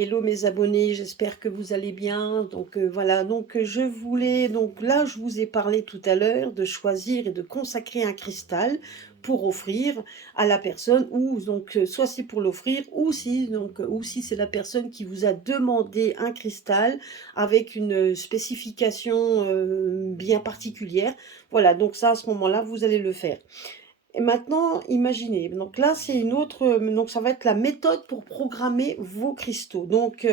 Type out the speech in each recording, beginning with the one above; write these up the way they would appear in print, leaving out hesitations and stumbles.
Hello mes abonnés, j'espère que vous allez bien. Donc voilà, donc je voulais, donc là je vous ai parlé tout à l'heure de choisir et de consacrer un cristal pour offrir à la personne, ou donc soit c'est pour l'offrir, ou si c'est la personne qui vous a demandé un cristal avec une spécification bien particulière. Voilà, donc ça à ce moment-là vous allez le faire. Et maintenant, imaginez, donc là, c'est une autre, donc ça va être la méthode pour programmer vos cristaux. Donc,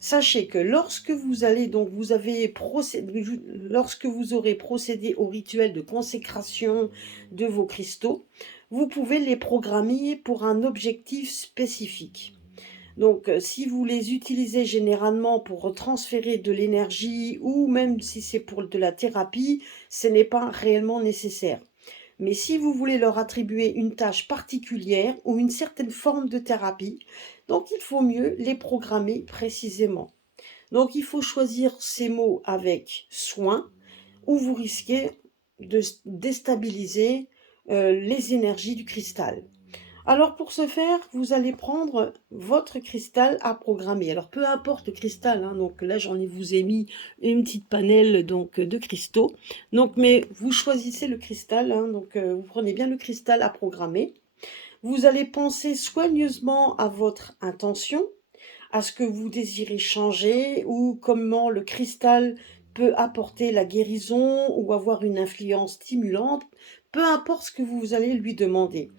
sachez que lorsque vous allez, donc vous avez procédé, lorsque vous aurez procédé au rituel de consécration de vos cristaux, vous pouvez les programmer pour un objectif spécifique. Donc, si vous les utilisez généralement pour transférer de l'énergie ou même si c'est pour de la thérapie, ce n'est pas réellement nécessaire. Mais si vous voulez leur attribuer une tâche particulière ou une certaine forme de thérapie, donc il faut mieux les programmer précisément. Donc il faut choisir ces mots avec soin ou vous risquez de déstabiliser les énergies du cristal. Alors pour ce faire, vous allez prendre votre cristal à programmer. Alors peu importe le cristal, hein, donc là vous ai mis une petite panelle donc de cristaux. Donc mais vous choisissez le cristal, hein, donc vous prenez bien le cristal à programmer. Vous allez penser soigneusement à votre intention, à ce que vous désirez changer ou comment le cristal peut apporter la guérison ou avoir une influence stimulante, peu importe ce que vous allez lui demander.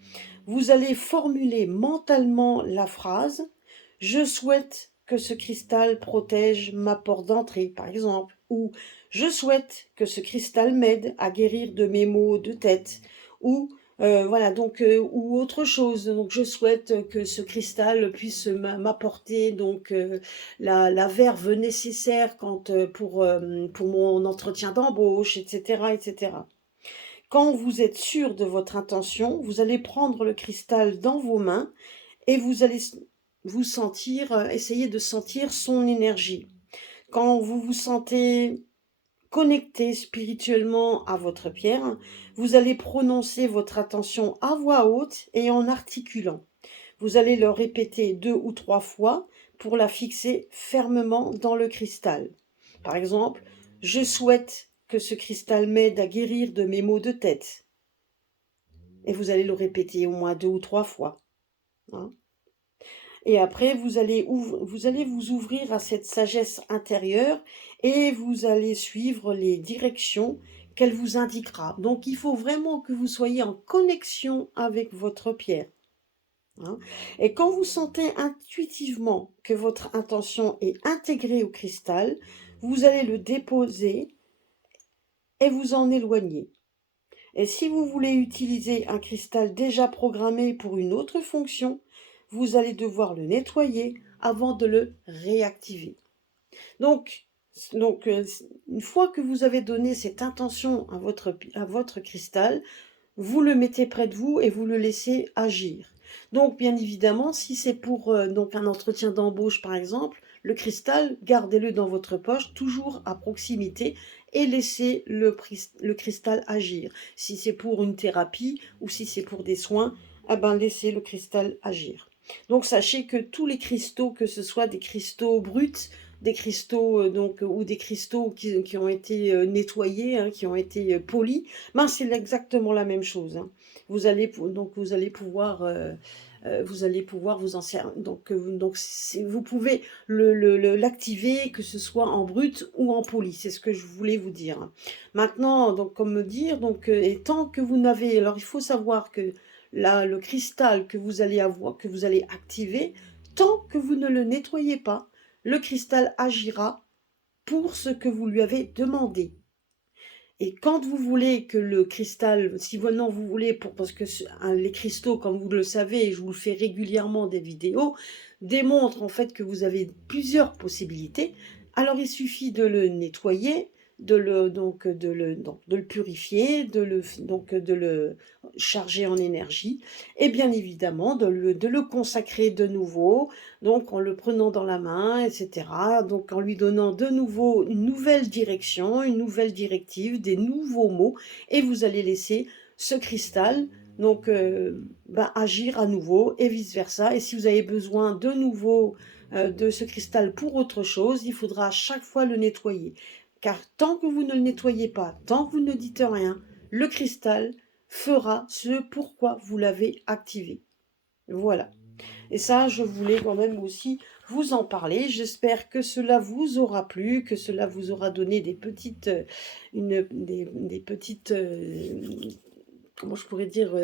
Vous allez formuler mentalement la phrase « Je souhaite que ce cristal protège ma porte d'entrée » par exemple, ou « Je souhaite que ce cristal m'aide à guérir de mes maux de tête » ou voilà, donc ou autre chose. Donc je souhaite que ce cristal puisse m'apporter donc la verve nécessaire pour mon entretien d'embauche, etc., etc. Quand vous êtes sûr de votre intention, vous allez prendre le cristal dans vos mains et vous allez vous sentir, essayer de sentir son énergie. Quand vous vous sentez connecté spirituellement à votre pierre, vous allez prononcer votre intention à voix haute et en articulant. Vous allez le répéter 2 ou 3 fois pour la fixer fermement dans le cristal. Par exemple, je souhaite que ce cristal m'aide à guérir de mes maux de tête. Et vous allez le répéter au moins 2 ou 3 fois. Hein. Et après, vous allez vous ouvrir à cette sagesse intérieure et vous allez suivre les directions qu'elle vous indiquera. Donc, il faut vraiment que vous soyez en connexion avec votre pierre. Hein. Et quand vous sentez intuitivement que votre intention est intégrée au cristal, vous allez le déposer et vous en éloigner. Et si vous voulez utiliser un cristal déjà programmé pour une autre fonction, vous allez devoir le nettoyer avant de le réactiver. Donc, une fois que vous avez donné cette intention à votre cristal, vous le mettez près de vous et vous le laissez agir. Donc, bien évidemment, si c'est pour donc un entretien d'embauche, par exemple, le cristal, gardez-le dans votre poche, toujours à proximité, et laissez le cristal agir. Si c'est pour une thérapie ou si c'est pour des soins, eh ben, laissez le cristal agir. Donc, sachez que tous les cristaux, que ce soit des cristaux bruts, des cristaux ou des cristaux qui ont été nettoyés, hein, qui ont été polis, ben, c'est exactement la même chose. Hein. Vous allez pouvoir vous en servir. Donc vous pouvez l'activer, que ce soit en brut ou en poli. C'est ce que je voulais vous dire. Hein. Maintenant, donc comme me dire, donc et tant que vous n'avez, alors il faut savoir que là, le cristal que vous allez avoir, que vous allez activer, tant que vous ne le nettoyez pas, le cristal agira pour ce que vous lui avez demandé. Et quand vous voulez que le cristal, si maintenant vous voulez, parce que les cristaux, comme vous le savez, et je vous le fais régulièrement des vidéos, démontrent en fait que vous avez plusieurs possibilités, alors il suffit de le nettoyer, de le purifier, de le charger en énergie, et bien évidemment de le consacrer de nouveau, donc en le prenant dans la main, etc. Donc en lui donnant de nouveau une nouvelle direction, une nouvelle directive, des nouveaux mots, et vous allez laisser ce cristal donc ben, agir à nouveau et vice versa. Et si vous avez besoin de nouveau de ce cristal pour autre chose, il faudra à chaque fois le nettoyer. Car tant que vous ne le nettoyez pas, tant que vous ne dites rien, le cristal fera ce pourquoi vous l'avez activé. Voilà. Et ça, je voulais quand même aussi vous en parler. J'espère que cela vous aura plu, que cela vous aura donné des petites, des petites, comment je pourrais dire,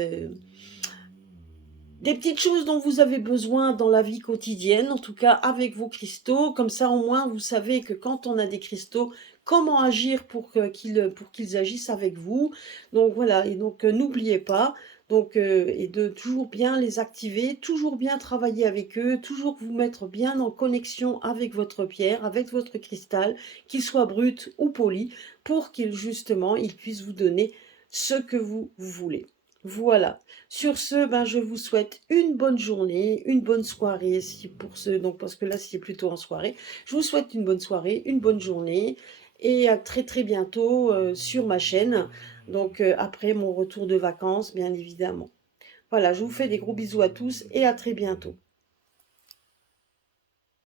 des petites choses dont vous avez besoin dans la vie quotidienne, en tout cas avec vos cristaux. Comme ça, au moins, vous savez que quand on a des cristaux, comment agir pour qu'ils agissent avec vous. Donc voilà, et donc n'oubliez pas, donc, et de toujours bien les activer, toujours bien travailler avec eux, toujours vous mettre bien en connexion avec votre pierre, avec votre cristal, qu'il soit brut ou poli, pour qu'il justement, il puisse vous donner ce que vous voulez. Voilà. Sur ce, ben, je vous souhaite une bonne journée, une bonne soirée, si pour ce, donc parce que là c'est plutôt en soirée. Je vous souhaite une bonne soirée, une bonne journée et à très très bientôt sur ma chaîne. Donc après mon retour de vacances, bien évidemment. Voilà, je vous fais des gros bisous à tous et à très bientôt.